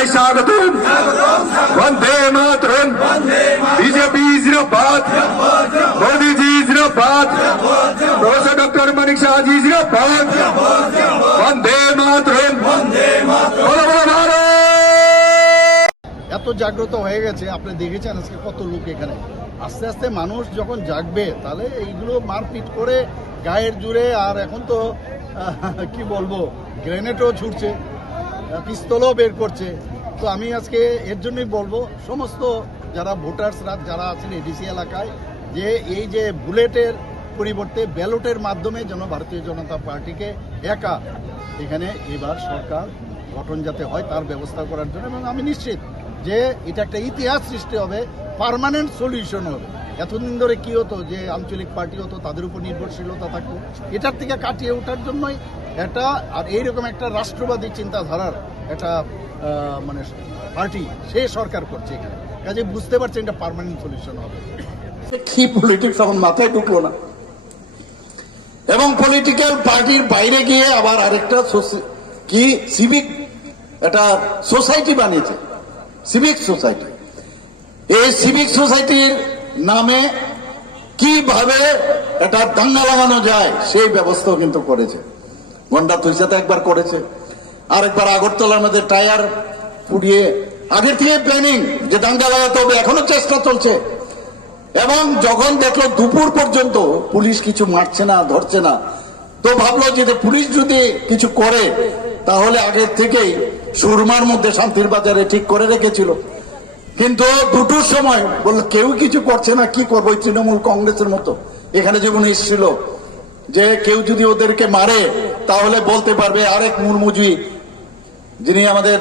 জানাই স্বাগতম। বন্দে মাতরম। বিজেপি জিন্দাবাদ, মোদীজি জিন্দাবাদ, প্রফেসর ডক্টর মানিক শাহজি জিন্দাবাদ। বন্দে মাতরম। এত জাগ্রত হয়ে গেছে, আপনি দেখেছেন আজকে কত লোক এখানে। আস্তে আস্তে মানুষ যখন জাগবে তাহলে এইগুলো মারপিট করে গায়ের জুড়ে, আর এখন তো কি বলবো, গ্রেনেডও ছুটছে, পিস্তলও বের করছে। তো আমি আজকে এর জন্যই বলবো সমস্ত যারা ভোটার্সরা যারা আছেন এডিসি এলাকায়, যে এই যে বুলেটের পরিবর্তে ব্যালটের মাধ্যমে যেন ভারতীয় জনতা পার্টিকে একা এখানে এবার সরকার গঠন যাতে হয় তার ব্যবস্থা করার জন্য। এবং আমি নিশ্চিত যে এটা একটা ইতিহাস সৃষ্টি হবে, পার্মানেন্ট সলিউশন হবে। এতদিন ধরে কি হতো যে আঞ্চলিক পার্টি হতো, তাদের উপর নির্ভরশীলতা থাকতো, এটার থেকে কাটিয়ে ওঠার জন্যই এটা। আর এইরকম একটা রাষ্ট্রবাদী চিন্তাধারার একটা মানে পার্টি সে সরকার করছে এখানে, কাজে বুঝতে পারছেন এটা পার্মানেন্ট সলিউশন হবে। কি পলিটিক্স আমার মাথায় ঢুকলো না। এবং পলিটিক্যাল পার্টির বাইরে গিয়ে আবার আরেকটা কি সিভিক একটা সোসাইটি বানিয়েছে, সিভিক সোসাইটি। এই সিভিক সোসাইটির নামে কিভাবে এটা দাঙ্গা লাগানো যায় সেই ব্যবস্থাও কিন্তু করেছে। গন্ডা তুইসাতে একবার করেছে, আরেকবার আগরতলার মধ্যে টায়ার পুড়িয়ে আগের থেকে প্ল্যানিং যে দাঙ্গা লাগাতে হবে, এখনো চেষ্টা চলছে। এবং যখন দেখলো দুপুর পর্যন্ত পুলিশ কিছু মারছে না, ধরছে না, তো ভাবলো যে পুলিশ যদি কিছু করে তাহলে আগের থেকেই সুরমার মধ্যে শান্তির বাজারে ঠিক করে রেখেছিল। কিন্তু দুটোর সময় বললো কেউ কিছু করছে না, কি করবো, তৃণমূল কংগ্রেসের মতো এখানে যেমন এসেছিল যে কেউ যদি ওদেরকে মারে তাহলে বলতে পারবে আরেক মুরমুজি যিনি আমাদের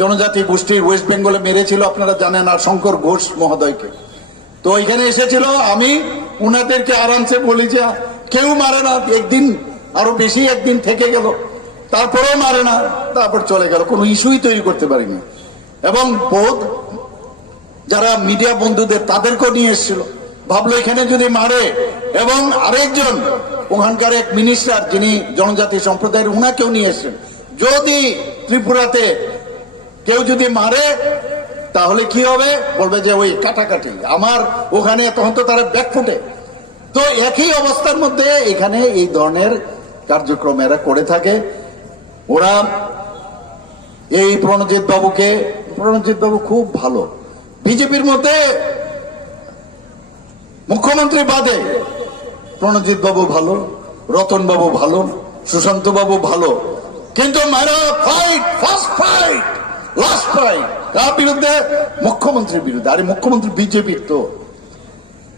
জনজাতি গোষ্ঠীর ওয়েস্ট বেঙ্গলে মেরেছিল, আপনারা জানেন, আর শঙ্কর ঘোষ মহোদয়কে। তো এখানে এসেছিল, আমি উনাদেরকে আরামসে বলি যে কেউ মারে না, একদিন আরো বেশি একদিন থেকে গেল, তারপরেও মারে না, তারপর চলে গেল, কোনো ইস্যুই তৈরি করতে পারিনি। এবং বহুত যারা মিডিয়া বন্ধুদের তাদেরকেও নিয়ে এসেছিল, ভাবলো এখানে যদি মারে। এবং আরেকজন ওখানকার এক মিনিস্টার যিনি জনজাতি সম্প্রদায়ের, উনাকেও নিয়ে এসেছেন, যদি ত্রিপুরাতে কেউ যদি মারে তাহলে কি হবে, বলবে যে ওই কাটাকাটি আমার ওখানে, তখন তো তারা ব্যাকফুটে। তো একই অবস্থার মধ্যে এখানে এই ধরনের কার্যক্রম এরা করে থাকে। ওরা এই প্রণজিৎ বাবু খুব ভালো, বিজেপির মধ্যে মুখ্যমন্ত্রী বাদে প্রণজিৎ বাবু ভালো, রতন বাবু ভালো, সুশান্ত বাবু ভালো, কিন্তু মারা fight, first fight, last fight কার বিরুদ্ধে? মুখ্যমন্ত্রীর বিরুদ্ধে। আরে মুখ্যমন্ত্রী বিজেপির, তো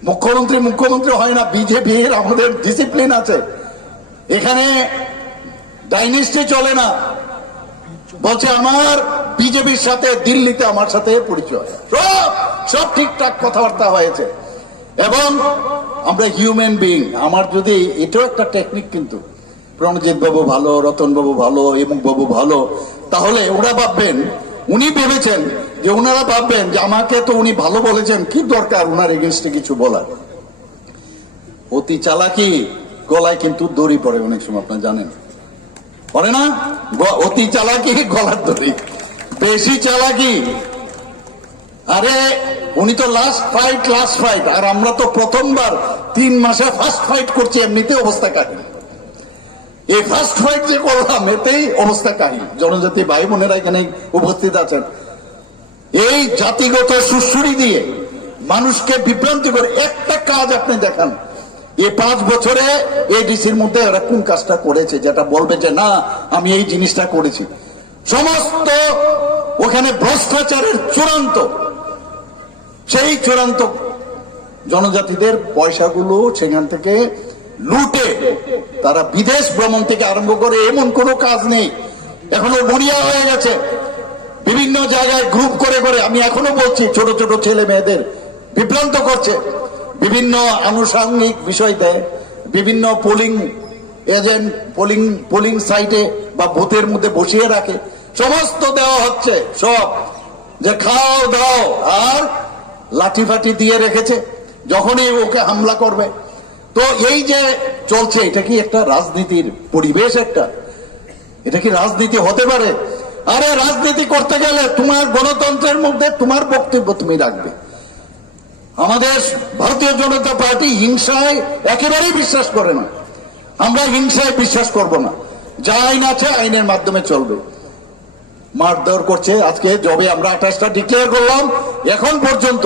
মুখ্যমন্ত্রী হয় না, বিজেপির আমাদের ডিসিপ্লিন আছে এখানে, ডাইনেস্টি চলে না। বলছে আমার বিজেপির সাথে দিল্লিতে আমার সাথে পরিচয়, সব ঠিকঠাক কথাবার্তা হয়েছে। এবং আমরা হিউম্যান বিইং, আমার যদি এটাও একটা টেকনিক, কিন্তু প্রণজিৎ বাবু ভালো, রতন বাবু ভালো, এমুক বাবু ভালো, তাহলে ওরা ভাববেন, উনি ভেবেছেন যে ওনারা ভাববেন যে আমাকে তো উনি ভালো বলেছেন, কি দরকার ওনার এগেনস্টে কিছু বলার। অতি চালাকি গলায় কিন্তু দড়ি পড়ে অনেক সময়, আপনারা জানেন, পড়ে না? অতি চালাকি গলার দড়ি, বেশি চালাকি। আরে উনি তো লাস্ট ফাইট, আর আমরা তো প্রথমবার 3 মাসে ফার্স্ট ফাইট করছি, এমনিতে অবস্থা কাহিনী। এই ফার্স্ট ফাইট যে করলাম এতেই অবস্থা কাহিনী। জনজাতি ভাই বোনেরা এখানে উপস্থিত আছেন, এই জাতিগত সুশ্রুরি দিয়ে মানুষকে বিভ্রান্তি করে একটা কাজ আপনি দেখান, এই 5 বছরে এডিসির মধ্যে এরা কোন কাজটা করেছে যেটা বলবে যে না আমি এই জিনিসটা করেছি। সমস্ত ওখানে ভ্রষ্টাচারের চূড়ান্ত, সেই চূড়ান্ত জনজাতিদের পয়সাগুলো সেখান থেকে লুটে তারা বিদেশ ভ্রমণ থেকে আরম্ভ করে এমন কোনো কাজ নেই। এখনো মরিয়া হয়ে গেছে, বিভিন্ন জায়গায় গ্রুপ করে করে, আমি এখনো বলছি, ছোট ছোট ছেলে মেয়েদের বিভ্রান্ত করছে, বিভিন্ন আনুষঙ্গিক বিষয় দেয়, বিভিন্ন পোলিং এজেন্ট পোলিং সাইটে বা বুথের মধ্যে বসিয়ে রাখে, সমস্ত দেওয়া হচ্ছে, সব যে খাও দাও, আর লাঠি ফাটি দিয়ে রেখেছে যখনই ওকে হামলা করবে। তো এই যে চলছে, এটা কি একটা রাজনীতির পরিবেশ? এটা কি রাজনীতি হতে পারে? আরে রাজনীতি করতে গেলে তোমার গণতন্ত্রের মধ্যে তোমার বক্তব্য তুমি রাখবে। আমাদের ভারতীয় জনতা পার্টি হিংসায় একেবারেই বিশ্বাস করে না। আমরা হিংসায় বিশ্বাস করব না। যা আইন আছে আইনের মাধ্যমে চলবে। মারধর করছে। আজকে যবে আমরা 28টা ডিক্লেয়ার করলাম, এখন পর্যন্ত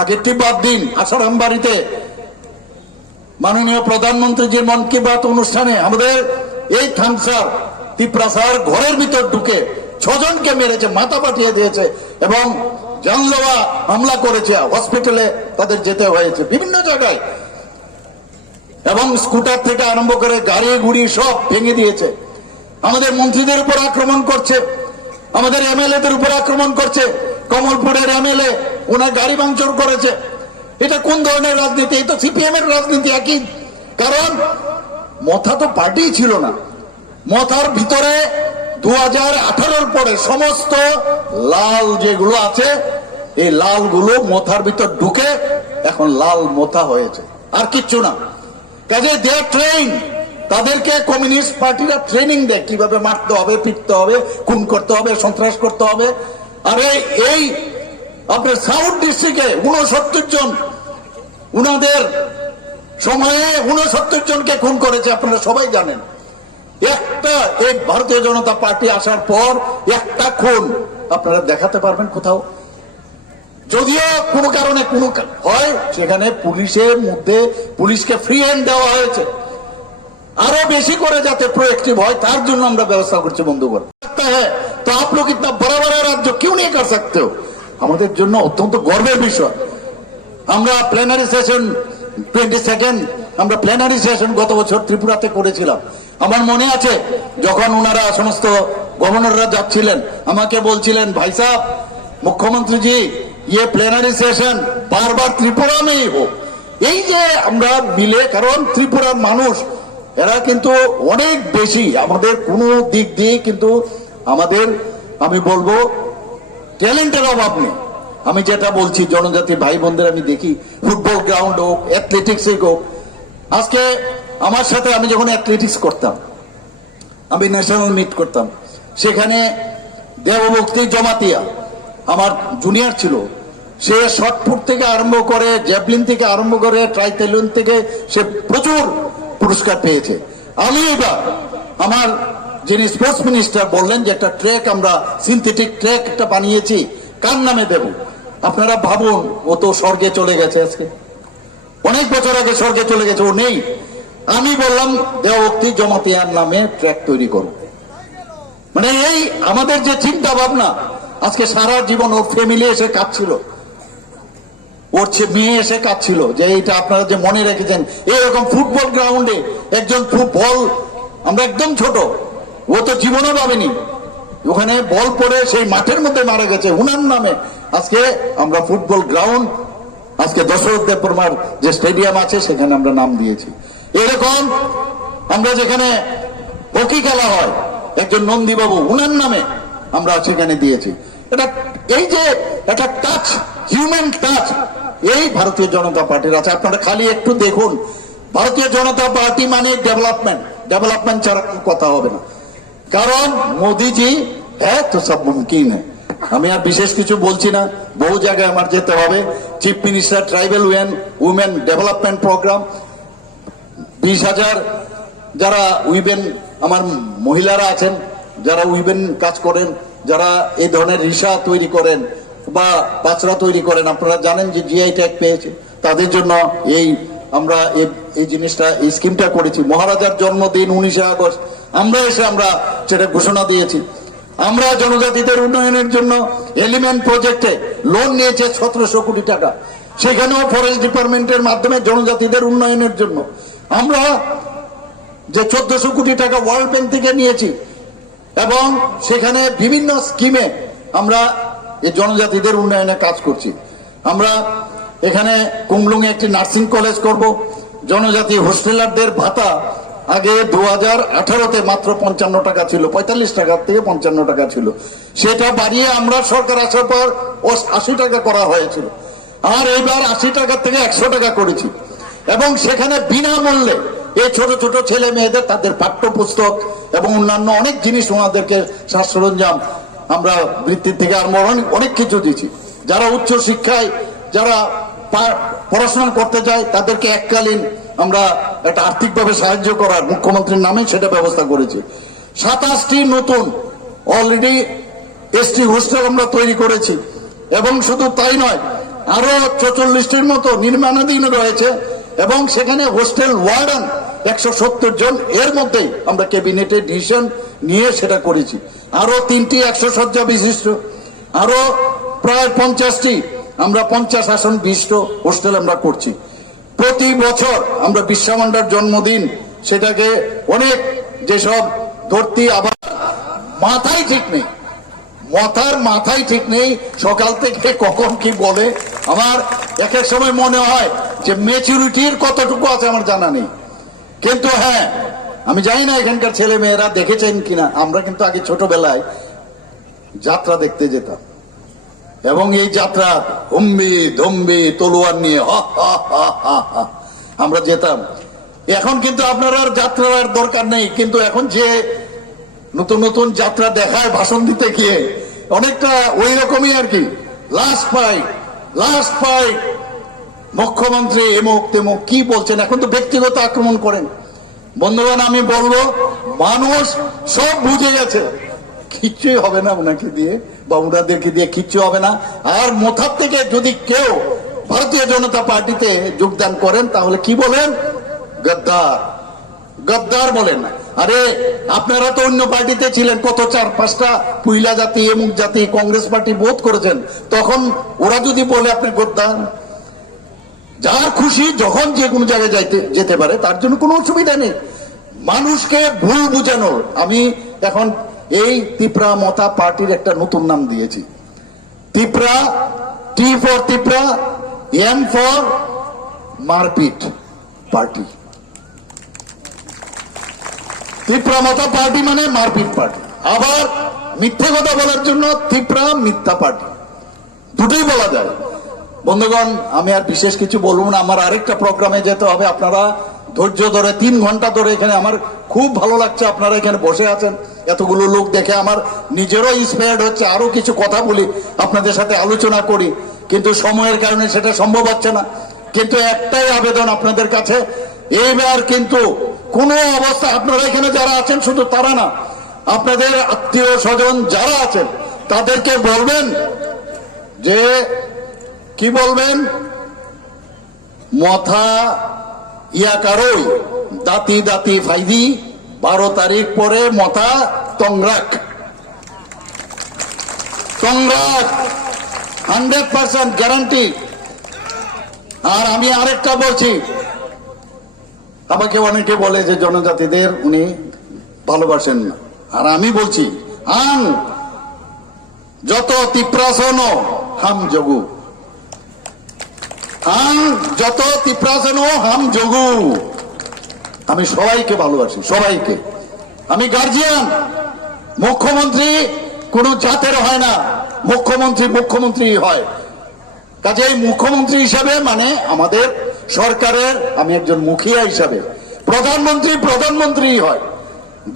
আগেরটি বাদ দিন, আসারাম বাড়িতে মাননীয় প্রধানমন্ত্রীজির মন কি বাত অনুষ্ঠানে আমাদের এই থানসার তিপ্রাসার ঘরের ভিতর ঢুকে 6 জনকে মেরেছে, মাথা পাঠিয়ে দিয়েছে এবং জানলেওয়া হামলা করেছে। হসপিটালে তাদের যেতে হয়েছে বিভিন্ন জায়গায়, এবং স্কুটার থেকে আরম্ভ করে গাড়ি গুড়ি সব ভেঙে দিয়েছে। আমাদের মন্ত্রীদের উপর আক্রমণ করছে, আমাদের এমএলএদের উপর আক্রমণ করছে। কমলপুরের এমএলএ ওনার গাড়ি ভাঙচুর করেছে। এটা কোন ধরনের রাজনীতি? এই তো সিপিএম এর রাজনীতি একই। কারণ মথা তো পার্টি ছিল না। মথার ভিতরে 2018-র পরে সমস্ত লাল যেগুলো আছে, এই লালগুলো মথার ভিতর ঢুকে এখন লাল মথা হয়েছে, আর কিচ্ছু না। কাজে দে আর ট্রেন, তাদেরকে কমিউনিস্ট পার্টিরা ট্রেনিং দেয় কিভাবে মারতে হবে, পিটতে হবে, খুন করতে হবে, সন্ত্রাস করতে হবে। আরে এই আপনার সাউথ ডিস্ট্রিক্টে 69 জন, উনাদের সময়ে 69 জনকে খুন করেছে, আপনারা সবাই জানেন। একটা এই ভারতীয় জনতা পার্টি আসার পর একটা খুন আপনারা দেখাতে পারবেন কোথাও? যদিও কোনো কারণে কোনো হয়, সেখানে পুলিশের মধ্যে পুলিশকে ফ্রি হ্যান্ড দেওয়া হয়েছে, আরো বেশি করে যাতে প্রোঅ্যাক্টিভ হয় তার জন্য আমরা ব্যবস্থা করছি। বন্ধুগণ, তো আপ লোগ ইতনা বড় বড় রাজ্য क्यों नहीं कर सकते हो? আমাদের জন্য অত্যন্ত গর্বের বিষয়। আমরা প্ল্যানারি সেশন 22nd আমরা প্ল্যানারি সেশন গত বছর ত্রিপুরাতে করেছিলাম। আমার মনে আছে যখন ওনারা সমস্ত গভর্নররা যাচ্ছিলেন, আমাকে বলছিলেন, ভাই সাহেব মুখ্যমন্ত্রী জি ये প্ল্যানারি সেশন বারবার ত্রিপুরা নেই হোক। এই যে আমরা মিলে, কারণ ত্রিপুরার মানুষ এরা কিন্তু অনেক বেশি, আমাদের কোনো দিক দিয়ে কিন্তু আমাদের, আমি বলবো, ট্যালেন্টের অভাব নেই। আমি যেটা বলছি, জনজাতি ভাই বোনদের আমি দেখি, ফুটবল গ্রাউন্ড হোক, অ্যাথলেটিক্স হোক। আজকে আমার সাথে আমি যখন অ্যাথলেটিক্স করতাম, আমি ন্যাশনাল মিট করতাম, সেখানে দেবভক্তি জমাতিয়া আমার জুনিয়র ছিল। সে শর্টপুট থেকে আরম্ভ করে, জ্যাভলিন থেকে আরম্ভ করে, ট্রাইথেলন থেকে সে প্রচুর পুরস্কার পেয়েছে। আমি এবার আমার যিনি স্পোর্টস মিনিস্টার বললেন যে একটা ট্র্যাক, আমরা সিনথেটিক ট্র্যাক একটা বানিয়েছি, কার নামে দেব? আপনারা ভাবুন, ও তো স্বর্গে চলে গেছে, আজকে অনেক বছর আগে স্বর্গে চলে গেছে, ও নেই। আমি বললাম দেবভক্তি জমাতিয়ার নামে ট্র্যাক তৈরি করো। মানে এই আমাদের যে চিন্তা ভাবনা, আজকে সারা জীবন ওর ফ্যামিলি এসে কাঁদছিল, ওর মেয়ে এসে কাঁদছিল যে এইটা আপনারা যে মনে রেখেছেন। এরকম ফুটবল গ্রাউন্ডে একজন ফুটবল, আমরা একদম ছোট, ও তো জীবনও ভাবেনি, ওখানে বল পড়ে সেই মাঠের মধ্যে মারা গেছে, উনার নামে আজকে আমরা ফুটবল গ্রাউন্ড, আজকে দশরথ দেববর্মার যে স্টেডিয়াম আছে সেখানে আমরা নাম দিয়েছি। এরকম আমরা যেখানে হকি খেলা হয়, একজন নন্দীবাবু, উনার নামে আমরা সেখানে দিয়েছি। এটা এই যে একটা টাচ, হিউম্যান টাচ, এই ভারতীয় জনতা পার্টির আছে। আপনারা খালি একটু দেখুন, ভারতীয় জনতা পার্টি মানে ডেভেলপমেন্ট, ডেভেলপমেন্ট ছাড়া কথা হবে না। কারণ মোদিজি হ্যাঁ তো সব মুমকিন হ্যাঁ। আমি আর বিশেষ কিছু বলছি না, বহু জায়গায় আমার যেতে হবে। Chief minister tribal women development programme, 20,000 যারা উইমেন, আমার মহিলারা আছেন যারা উইমেন কাজ করেন, যারা এই ধরনের রিসা তৈরি করেন বা পাচরা তৈরি করেন, আপনারা জানেন যে জিআই ট্যাগ পেয়েছে, তাদের জন্য এই আমরা এই জিনিসটা, এই স্কিমটা করেছি। মহারাজার জন্মদিন 19 আগস্ট আমরা এসে আমরা সেটা ঘোষণা দিয়েছি। আমরা জনজাতিদের উন্নয়নের জন্য এলিমেন্ট প্রজেক্টে লোন নিয়েছে 1700 কোটি টাকা, সেখানেও ফরেস্ট ডিপার্টমেন্টের মাধ্যমে জনজাতিদের উন্নয়নের জন্য আমরা যে 1400 কোটি টাকা ওয়ার্ল্ড ব্যাংক থেকে নিয়েছি, এবং সেখানে বিভিন্ন স্কিমে আমরা এই জনজাতিদের উন্নয়নে কাজ করছি। আমরা এখানে কুমলুঙে একটি নার্সিং কলেজ করব। জনজাতি হোস্টেলারদের ভাতা আগে 2018-তে মাত্র 55 টাকা ছিল, 45 টাকা থেকে 55 টাকা ছিল, সেটা বাড়িয়ে আমরা সরকার আসার পর 80 টাকা করা হয়েছিল, আর এইবার 80 টাকা থেকে 100 টাকা করেছি। এবং সেখানে বিনামূল্যে এই ছোট ছোট ছেলে মেয়েদের তাদের পাঠ্যপুস্তক এবং অন্যান্য অনেক জিনিস ওনাদেরকে সাজ সরঞ্জাম আমরা বৃত্তির থেকে আরম্ভ অনেক কিছু দিচ্ছি। যারা উচ্চ শিক্ষায় যারা পড়াশোনা করতে যায় তাদেরকে এককালীন আমরা একটা আর্থিকভাবে সাহায্য করার মুখ্যমন্ত্রীর নামে সেটা ব্যবস্থা করেছি। 27টি নতুন অলরেডি এসটি হোস্টেল আমরা তৈরি করেছি এবং শুধু তাই নয়, আরো 44টির মতো নির্মাণাধীন রয়েছে এবং সেখানে হোস্টেল ওয়ার্ডেন 170 জন, এর মধ্যেই আমরা ক্যাবিনেটে ডিসিশন নিয়ে সেটা করেছি। আরো 3টি 100 শয্যা বিশিষ্ট, আরো প্রায় 50টি আমরা 50 আসন বিশিষ্ট হোস্টেল আমরা করছি। প্রতি বছর আমরা বিরসা মুন্ডার জন্মদিন সেটাকে অনেক যেসব ধরতি আবার মাথায় ঠিক নেই, মাথায় ঠিক নেই সকাল থেকে কখন কি বলে। আমার এক এক সময় মনে হয় যে ম্যাচুরিটির কতটুকু আছে আমার জানা নেই। কিন্তু হ্যাঁ, আমি জানি না এখানকার ছেলে মেয়েরা দেখেছেন কিনা, আমরা কিন্তু আগে ছোটবেলায় যাত্রা দেখতে যেতাম এবং এই যাত্রা হুম্বি ধম্বি তলোয়ার নিয়ে আমরা যেতাম। এখন কিন্তু আপনার আর যাত্রার দরকার নেই, কিন্তু এখন যে নতুন নতুন যাত্রা দেখায় ভাষণ দিতে গিয়ে অনেকটা ওই রকমই আর কি। লাস্ট ফাইট মুখ্যমন্ত্রী এমুক তেমুক কি বলছেন, এখন তো ব্যক্তিগত আক্রমণ করেন। বন্ধুগণ, আমি বলবো মানুষ সব বুঝে গেছে, কিচ্ছুই হবে না ওনাকে দিয়ে বা ওনাদেরকে দিয়ে কিচ্ছু হবে না। আর মোথার থেকে যদি কেউ ভারতীয় জনতা পার্টিতে যোগদান করেন তাহলে কি বলেন? গদ্দার বলেন। আরে আপনারা তো অন্য পার্টিতে ছিলেন, কত 4-5টা পুইলা জাতি এমুক জাতি কংগ্রেস পার্টি বোধ করেছেন, তখন ওরা যদি বলে আপনি গদ্দার, যার খুশি যখন যে কোনো জায়গায় যেতে পারে, তার জন্য কোনো অসুবিধা নেই। মানুষকে ভুল বুঝানোর আমি এখন এই তিপ্রা মতা পার্টির একটা নতুন নাম দিয়েছি, Tipra, T for Tipra, M for মারপিট পার্টি। তিপ্রা মতা পার্টি মানে মারপিট পার্টি। আবার মিথ্যে কথা বলার জন্য তিপ্রা মিথ্যা পার্টি, দুটোই বলা যায়। বন্ধুগণ, আমি আর বিশেষ কিছু বলবো না, আমার আরেকটা প্রোগ্রামে যেতে হবে। আপনারা ধৈর্য ধরে 3 ঘন্টা ধরে এখানে, আমার খুব ভালো লাগছে আপনারা এখানে বসে আছেন, এতগুলো লোক দেখে আমার নিজেরও ইন্সপায়ার্ড হচ্ছে, আরো কিছু কথা বলি, আপনাদের সাথে আলোচনা করি, কিন্তু সময়ের কারণে সেটা সম্ভব হচ্ছে না। কিন্তু একটাই আবেদন আপনাদের কাছে, এইবার কিন্তু কোনো অবস্থা আপনারা এখানে যারা আছেন, শুধু তারা না, আপনাদের আত্মীয় স্বজন যারা আছেন তাদেরকে বলবেন যে কি বলবেন, মথা ইয়া কারোই দাতি দাতি ফাইদি 12 তারিখ পরে মথা তংরাক 100% গ্যারান্টি। আর আমি আরেকটা বলছি, আমাকে অনেকে বলে যে জনজাতিদের উনি ভালোবাসেন না, আর আমি বলছি আন যত তিপ্রাসন হাম যোগু, আন যত তিপ্রাসন হাম যোগু। আমি সবাইকে ভালোবাসি, সবাইকে। আমি গার্জিয়ান। মুখ্যমন্ত্রী কোন জাতের হয় না, মুখ্যমন্ত্রী হয়। কাজেই মুখ্যমন্ত্রী হিসাবে মানে আমাদের সরকারের আমি একজন মুখিয়া হিসাবে, প্রধানমন্ত্রী হয়,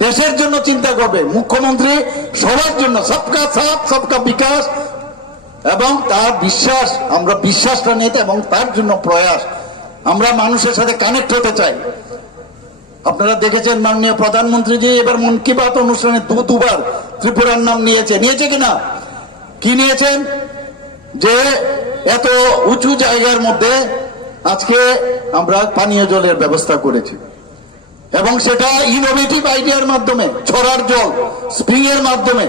দেশের জন্য চিন্তা করবে। মুখ্যমন্ত্রী সবার জন্য সবকা সাথ সবকা বিকাশ, এবং তার বিশ্বাস, আমরা বিশ্বাসটা নিতে এবং তার জন্য প্রয়াস, আমরা মানুষের সাথে কানেক্ট হতে চাই। আপনারা দেখেছেন মাননীয় প্রধানমন্ত্রীজি এবার মন কি বাত অনুষ্ঠানে দুবার ত্রিপুরার নাম নিয়েছে কিনা? কি নিয়েছেন? যে এত উঁচু জায়গার মধ্যে আজকে আমরা পানীয় জলের ব্যবস্থা করেছি, এবং সেটা ইনোভেটিভ আইডিয়ার মাধ্যমে, ছড়ার জল স্প্রিং এর মাধ্যমে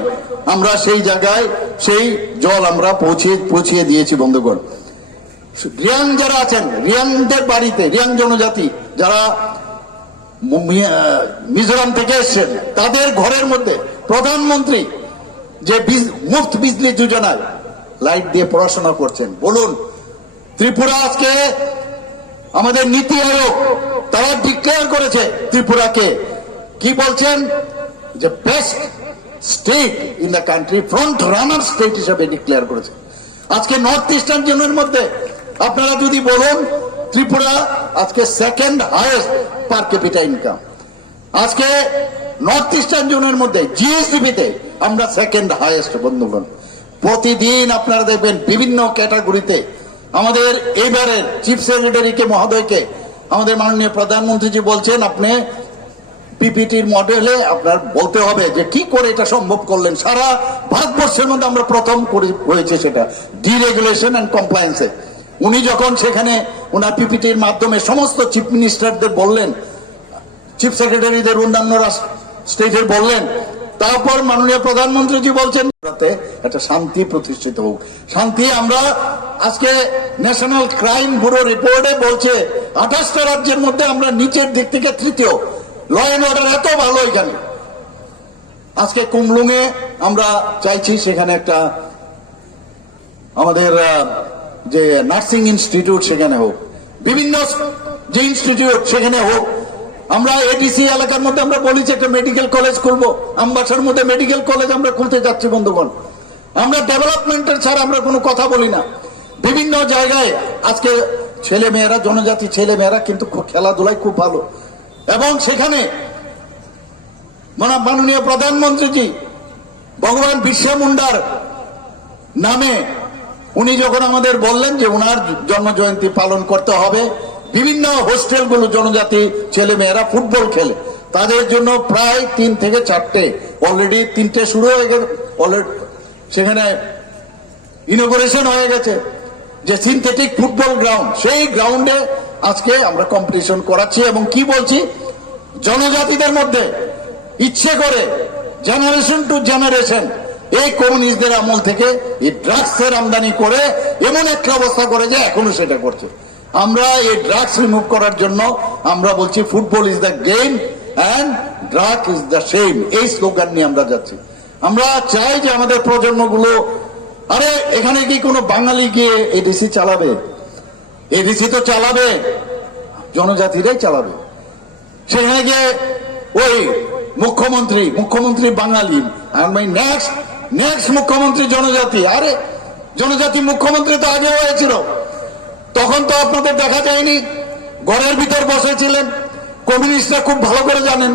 আমরা সেই জায়গায় সেই জল আমরা পৌঁছিয়ে দিয়েছি। বন্ধুগণ, রিয়াং যারা আছেন, রিয়াংদের বাড়িতে, রিয়াং জনজাতি যারা মিজোরাম থেকে এসছেন, তাদের ঘরের মধ্যে প্রধানমন্ত্রী যে মুফত বিজলি যোজনায় লাইট দিয়ে পড়াশোনা করছেন। বলুন, ত্রিপুরা আজকে আমাদের নীতি আয়োগ তারা ডিক্লেয়ার করেছে ত্রিপুরাকে, কি বলছেন, যে best state in the country, front runner state হিসেবে ডিক্লেয়ার করেছে। আজকে নর্থ ইস্টার্ন জোনের মধ্যে আপনারা যদি বলুন ত্রিপুরা আজকে সেকেন্ড হাইয়েস্ট পার ক্যাপিটা ইনকাম। আজকে নর্থ ইস্টার্ন জোনের মধ্যে জিএসডিপিতে আমরা সেকেন্ড হাইয়েস্ট বন্ধুগণ। প্রতিদিন আপনারা দেখবেন বিভিন্ন ক্যাটাগরিতে আমাদের এইবারের চিফ সেক্রেটারিকে মহোদয়কে আমাদের মাননীয় প্রধানমন্ত্রীজি বলছেন, আপনি পিপিটির মডেলে আপনার বলতে হবে যে কি করে এটা সম্ভব করলেন। সারা ভারতবর্ষের মধ্যে আমরা প্রথম হয়েছে সেটা ডিরেগুলেশন অ্যান্ড কমপ্লায়েন্সে। উনি যখন সেখানে ওনার পিপিটির মাধ্যমে সমস্ত চিফ মিনিস্টারদের বললেন, চিফ সেক্রেটারিদের অন্যান্য স্টেটের বললেন, তারপর মাননীয় প্রধানমন্ত্রীজি বলছেন একটা শান্তি প্রতিষ্ঠিত হোক। শান্তি আমরা আজকে ন্যাশনাল ক্রাইম ব্যুরো রিপোর্টে বলছে 28টা রাজ্যের মধ্যে আমরা নিচের দিক থেকে তৃতীয়। ল অ্যান্ড অর্ডার এত ভালো এখানে। আজকে কুমলুঙে আমরা চাইছি সেখানে একটা আমাদের যে নার্সিং ইনস্টিটিউট সেখানে হোক, বিভিন্ন যে ইনস্টিটিউট সেখানে হোক। আমরা এডিসি এলাকার মধ্যে আমরা বলেছি একটা মেডিকেল কলেজ খুলবো, আমবাসার মধ্যে মেডিকেল কলেজ আমরা খুলতে যাচ্ছি বন্ধুগণ। আমরা ডেভেলপমেন্টের ছাড়া আমরা কোনো কথা বলি না। বিভিন্ন জায়গায় আজকে ছেলে মেয়েরা, জনজাতি ছেলে মেয়েরা কিন্তু খেলাধুলায় খুব ভালো, এবং সেখানে মাননীয় প্রধানমন্ত্রীজি ভগবান বিরসা মুন্ডার নামে উনি যখন আমাদের বললেন যে ওনার জন্ম জয়ন্তী পালন করতে হবে, বিভিন্ন হোস্টেলগুলো জনজাতি ছেলে মেয়েরা ফুটবল খেলে, তাদের জন্য প্রায় 3 থেকে 4টে অলরেডি 3টে শুরু হয়ে গেছে, অলরেডি সেখানে ইনোগ্রেশন হয়ে গেছে যে সিনথেটিক ফুটবল গ্রাউন্ড। সেই গ্রাউন্ডে আজকে আমরা কম্পিটিশন করাচ্ছি এবং কি বলছি, জনজাতিদের মধ্যে ইচ্ছে করে জেনারেশন টু জেনারেশন এই কমিউনিস্টদের আমল থেকে এই ড্রাগসের আমদানি করে এমন একটা অবস্থা করে যে এখনো সেটা করছে। আমরা এই ড্রাগস রিমুভ করার জন্য আমরা বলছি football is the game and drug is the shame, এই স্লোগান নিয়ে আমরা যাচ্ছি। আমরা চাই যে আমাদের প্রজন্মগুলো, আরে এখানে কি কোনো বাঙালি গিয়ে এডিসি চালাবে? এডিসি তো চালাবে জনজাতিরাই চালাবে। সেখানে গিয়ে ওই মুখ্যমন্ত্রী বাঙালি, আর নেক্সট মুখ্যমন্ত্রী জনজাতি। আরে জনজাতি মুখ্যমন্ত্রী তো আগে হয়েছিল, তখন তো আপনাদের দেখা যায়নি, ঘরের ভিতর বসেছিলেন। কমিউনিস্টরা খুব ভালো করে জানেন,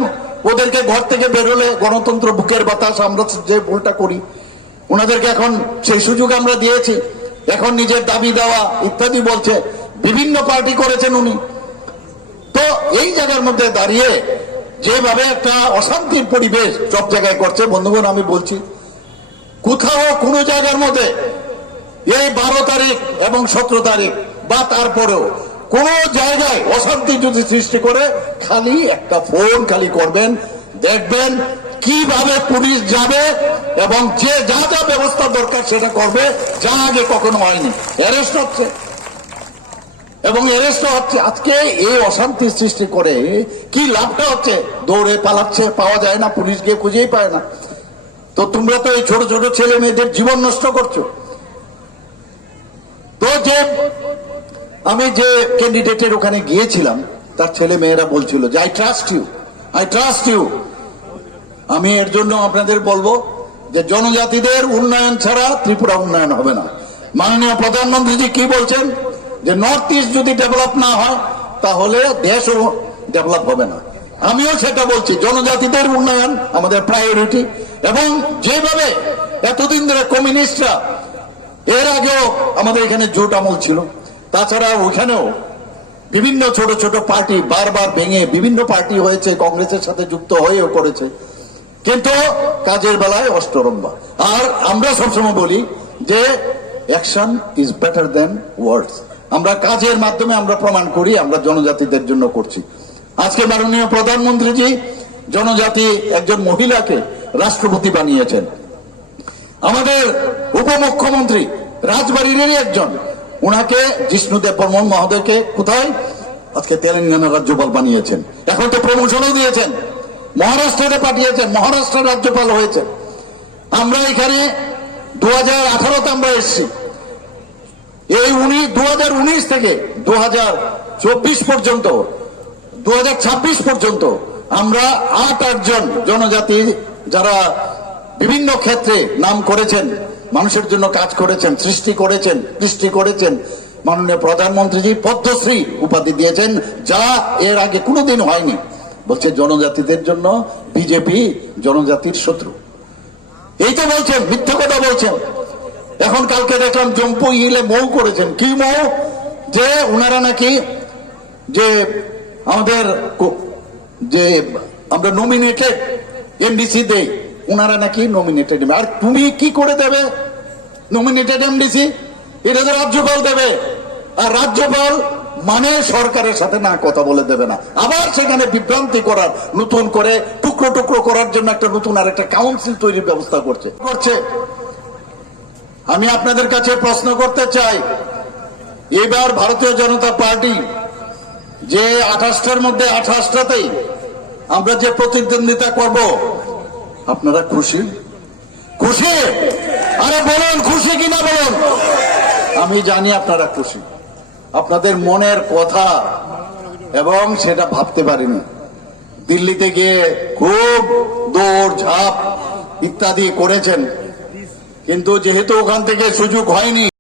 ওদেরকে ঘর থেকে বেরোলে গণতন্ত্র বুকের বাতাস, আমরা যে ভুলটা করি ওনাদেরকে এখন সেই সুযোগ আমরা দিয়েছি। এখন নিজের দাবি দেওয়া ইত্যাদি বলছে, বিভিন্ন পার্টি করেছেন উনি। তো এই জায়গার মধ্যে দাঁড়িয়ে যেভাবে একটা অশান্তির পরিবেশ সব জায়গায় করছে বন্ধুগণ, আমি বলছি কোথাও কোনো জায়গার মধ্যে এই 12 তারিখ এবং 17 তারিখ বা তারপরেও কোন জায়গায় অশান্তি যদি সৃষ্টি করে, খালি একটা ফোন খালি করবেন, দেখবেন কিভাবে পুলিশ যাবে এবং যে যা যা ব্যবস্থা দরকার সেটা করবে, যা আগে কখনো হয়নি। অ্যারেস্ট হচ্ছে এবং অ্যারেস্ট হচ্ছে। আজকে এই অশান্তি সৃষ্টি করে কি লাভটা হচ্ছে? দৌড়ে পালাচ্ছে, পাওয়া যায় না, পুলিশ গিয়ে খুঁজেই পায় না। তো তোমরা তো এই ছোট ছোট ছেলে মেয়েদের জীবন নষ্ট করছো। তো যে আমি যে ক্যান্ডিডেটের ওখানে গিয়েছিলাম, তার ছেলে মেয়েরা বলছিল যে আই ট্রাস্ট ইউ। আমি এর জন্য আপনাদের বলবো যে জনজাতিদের উন্নয়ন ছাড়া ত্রিপুরা উন্নয়ন হবে না। মাননীয় প্রধানমন্ত্রীজি কি বলছেন যে নর্থ ইস্ট যদি ডেভেলপ না হয় তাহলে দেশও ডেভেলপ হবে না। আমিও সেটা বলছি, জনজাতিদের উন্নয়ন আমাদের প্রায়োরিটি। এবং যেভাবে এতদিন ধরে কমিউনিস্টরা, এর আগেও আমাদের এখানে জোট আমল ছিল, তাছাড়া ওইখানেও বিভিন্ন ছোট ছোট পার্টি বারবার ভেঙে বিভিন্ন পার্টি হয়েছে, কংগ্রেসের সাথে যুক্ত হয়েও করেছে, কিন্তু কাজের বেলায় অষ্টরম্ভা। আর আমরা সবসময় বলি যে অ্যাকশন ইজ বেটার দেন ওয়ার্ডস। আমরা কাজের মাধ্যমে আমরা প্রমাণ করি আমরা জনজাতিদের জন্য করছি। আজকে মাননীয় প্রধানমন্ত্রীজি জনজাতি একজন মহিলাকে রাষ্ট্রপতি বানিয়েছেন। আমাদের উপমুখ্যমন্ত্রী রাজবাড়িরই একজন, উনাকে জিষ্ণুদেব বর্মন মহোদয়কে কোথায় আজকে তেলেঙ্গানা রাজ্যপাল বানিয়েছেন। এখন তো প্রমোশনও দিয়েছেন, মহারাষ্ট্রে পাঠিয়েছেন, মহারাষ্ট্রের রাজ্যপাল হয়েছে। আমরা এখানে 2018-তে আমরা এসেছি, এই 2019 থেকে 2024 পর্যন্ত 2026 পর্যন্ত আমরা 8 জন জনজাতি যারা বিভিন্ন ক্ষেত্রে নাম করেছেন, মানুষের জন্য কাজ করেছেন, সৃষ্টি করেছেন, মাননীয় প্রধানমন্ত্রীজি পদ্মশ্রী উপাধি দিয়েছেন, যা এর আগে কোনোদিন হয়নি। বলছে জনজাতিদের জন্য বিজেপি জনজাতির শত্রু। এই তো বলছেন, মিথ্যা কথা বলছেন। এখন কালকে দেখলাম জম্পু ইলে মৌ করেছেন। কি মৌ? যে ওনারা নাকি যে আমাদের যে আমরা নমিনেটেড এমডিসি দেই, ওনারা নাকি নমিনেটেড। আর তুমি কি করে দেবে নমিনেটেড এমডিসি? এটা তো রাজ্যপাল দেবে। আর রাজ্যপাল মানে সরকারের সাথে না কথা বলে দেবে না, আবার সেখানে বিভ্রান্তি করার, নতুন করে টুকরো টুকরো করার জন্য একটা নতুন আর একটা কাউন্সিল তৈরির ব্যবস্থা করছে। আমি আপনাদের কাছে প্রশ্ন করতে চাই, এবার ভারতীয় জনতা পার্টি যে 28টার মধ্যে 28টাতেই আমরা যে প্রতিদ্বন্দ্বিতা করব, আপনারা খুশি? খুশি? আরে বলুন খুশি কিনা বলুন। আমি জানি আপনারা খুশি, আপনাদের মনের কথা, এবং সেটা ভাবতে পারিনি। দিল্লিতে গিয়ে খুব দৌড় ঝাঁপ ইত্যাদি করেছেন, কিন্তু যেহেতু ওখান থেকে সুযোগ হয়নি,